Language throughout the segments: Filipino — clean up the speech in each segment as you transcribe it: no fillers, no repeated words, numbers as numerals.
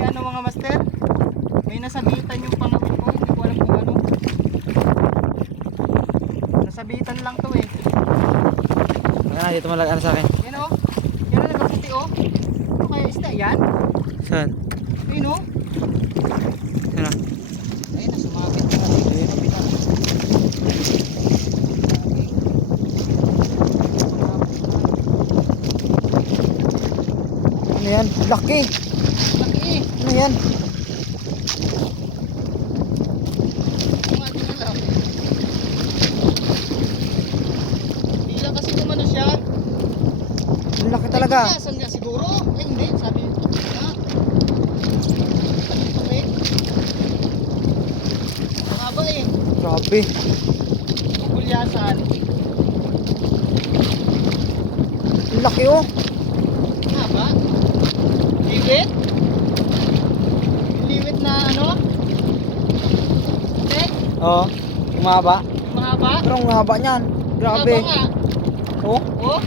ano mga master, may nasabitan yung pangawin ko, hindi ko alam kung ano. Nasabitan lang to eh. Ayan, dito malagaan sa akin. Yan o, yan o, nagkaputi o. Ano kaya isda yan? Saan? Ayun o. Saan? Ayun na, sumabit na. Sumabit na. Ano yan? Laki! Laki eh. Ano yan? Kung ating alam. Hindi lang kasi kumano siya. Ang laki talaga. Saan niya siguro? Ay hindi, sabi niya. Mahaba eh. Grabe. Pupulyasan. Ang laki oh. Mahaba. Liwit. Liwit na ano? Okay? Oo. Umaba. Mahaba. Pero ang haba niyan. Grabe. Mahaba nga. Oh. Oh.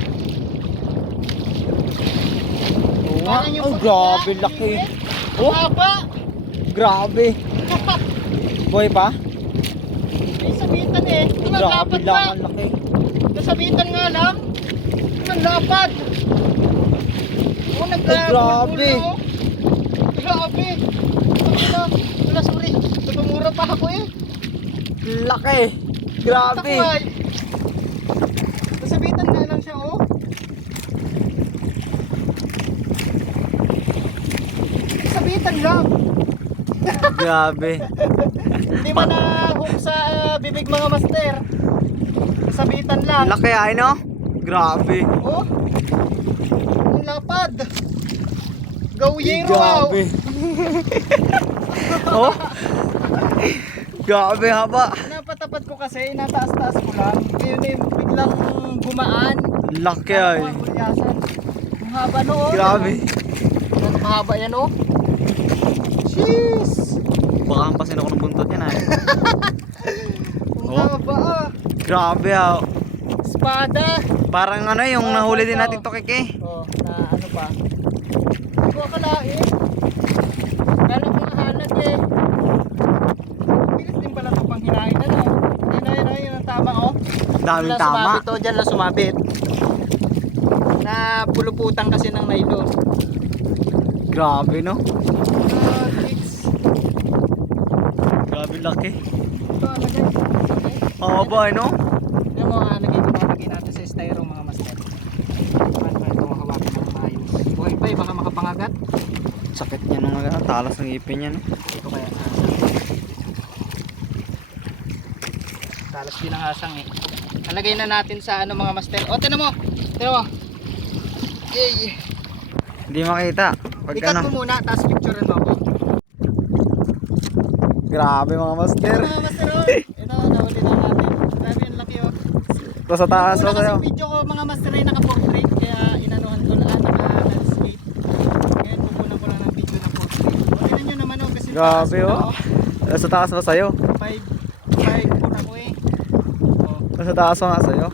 Oo nga. Parang yung Ay, pagka- grabe laki. liwit. Oh. Mahaba. Grabe. Boy pa? May sabitan eh. Ito Grabe lapad lang pa. ang laki. Nasabitan nga lang. Ang lapad. Oh, grabe. Grabe. Wala, sorry. Nagpamura pa ako eh. Laki. Grabe. Takway. Nasabitan nga lang siya oh. Nasabitan lang. Grabe. Hindi mo na hook sa bibig mga master. Nasabitan lang. Laki ay no? Grabe. Oh. Ang lapad. Gawyero wow. Grabe. Oh. Grabe haba. Napatapat ko kasi, nataas-taas ko lang. Ngayon eh, biglang gumaan. Laki ay. Pagulyasan. Ang haba no oh. Grabe. Mahaba yan oh. Jeez. Baka hampasin ako ng buntot yan ay. Ang Oh. haba ah. Grabe ah. Espada. Parang ano yung nahuli din natin to keke. Oh, na ano pa. Hindi ko akalain. Kala ko mahalad eh. Bilis din pala ito pang hinahin ano. Yun ang tama oh. Daming Diyan lang tama. Sumabit, oh. Diyan lang sumabit. Na puluputang kasi ng nylon. Grabe no? Kids. Grabe laki. Ito lagay. Okay. Haba no? Yan mo lagay natin sa styro mga master. Paano ba ito hawakan ng maayos? Buhay pa eh, baka makapangagat. Sakit niya nung talas ng ipin niya no? Ito kaya talas din ang asang eh. Nalagay na natin sa ano mga master. O tinan mo. Tinan mo. Yay. Hindi makita. Pag Ikat ano. mo muna tapos picturean mo ako. Grabe mga master. Ito mga master oh. Ito nahuli na natin. Grabe yung laki oh. Ito sa taas Una o sa'yo. kasi video ko mga master ay naka-portrait kaya inanuhan ko lang naka-landscape. Ngayon kukunan ko lang ng video na portrait. O tignan nyo naman oh kasi Grabe oh. Sa taas ba sa'yo? 5 po ako eh. Oh. Sa taas o nga sa'yo?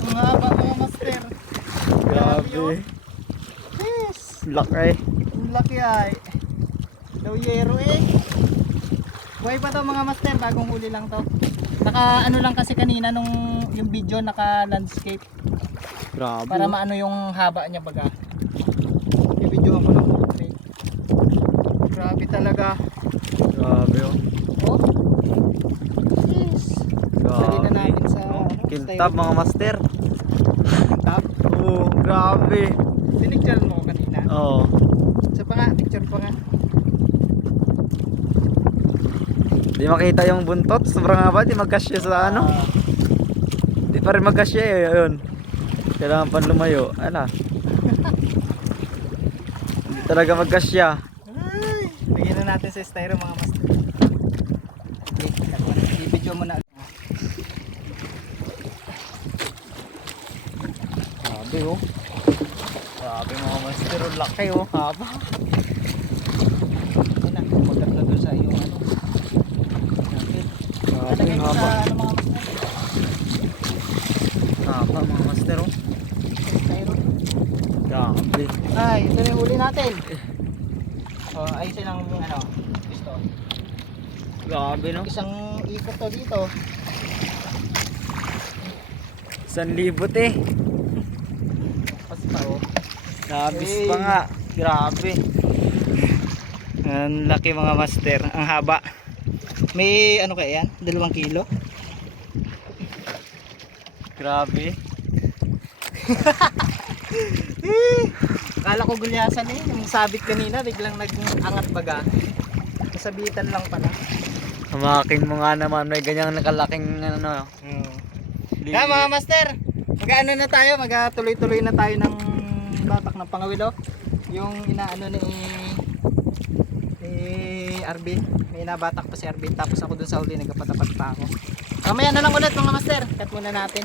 Ang haba mga master. Grabe. Yes. Laki. Ang laki ay. Gawyero eh. Buhay pa to mga master, bagong huli lang to. Naka ano lang kasi kanina nung yung video naka landscape Grabe. para maano yung haba niya baga. I-videohan ko ng portrait. Grabe talaga. Grabe oh. Oh. Yes. Lagay na natin sa Kintab mga master. tab. Oo, grabe. Pinicture mo kanina. Oo. Sa pa nga, picture pa nga. Di makita yung buntot. Sobrang haba. Di magkasya sa ano. Di pa rin magkasya eh. Ayun. Kailangan pa lumayo. Ala. Hindi talaga magkasya. Ay, lagyan na natin sa styro mga master. Okay, i-video mo na. Grabe oh. Grabe mga master. Laki oh. Haba. Ayun na, pagkat na doon sa iyong ano. Grabe Lagay mo haba. sa ano mga master. Haba mga master oh. Styro. Grabe. Ay, ito na yung huli natin. Oh, ayusin ang ano, piston. Grabe no. Isang ikot to dito. 1,000 eh. Basta oh. Nabis Hey. pa nga. Grabe. Ang laki mga master. Ang haba. May ano kaya yan? 2 kilo? Grabe. Kala ko gulyasan eh. Yung sabit kanina, biglang nag-angat baga. Kasabitan lang pala. Hamakin mo nga naman. May ganyang nakalaking ano. Kaya mga master, mag-ano na tayo, mag-tuloy-tuloy na tayo ng batak ng pangawilo. Yung inaano ni Arvin, may inabatak pa si Arvin, tapos ako dun sa huli nagpatapat pa ako. Mamaya na lang ulit mga master, cut muna natin.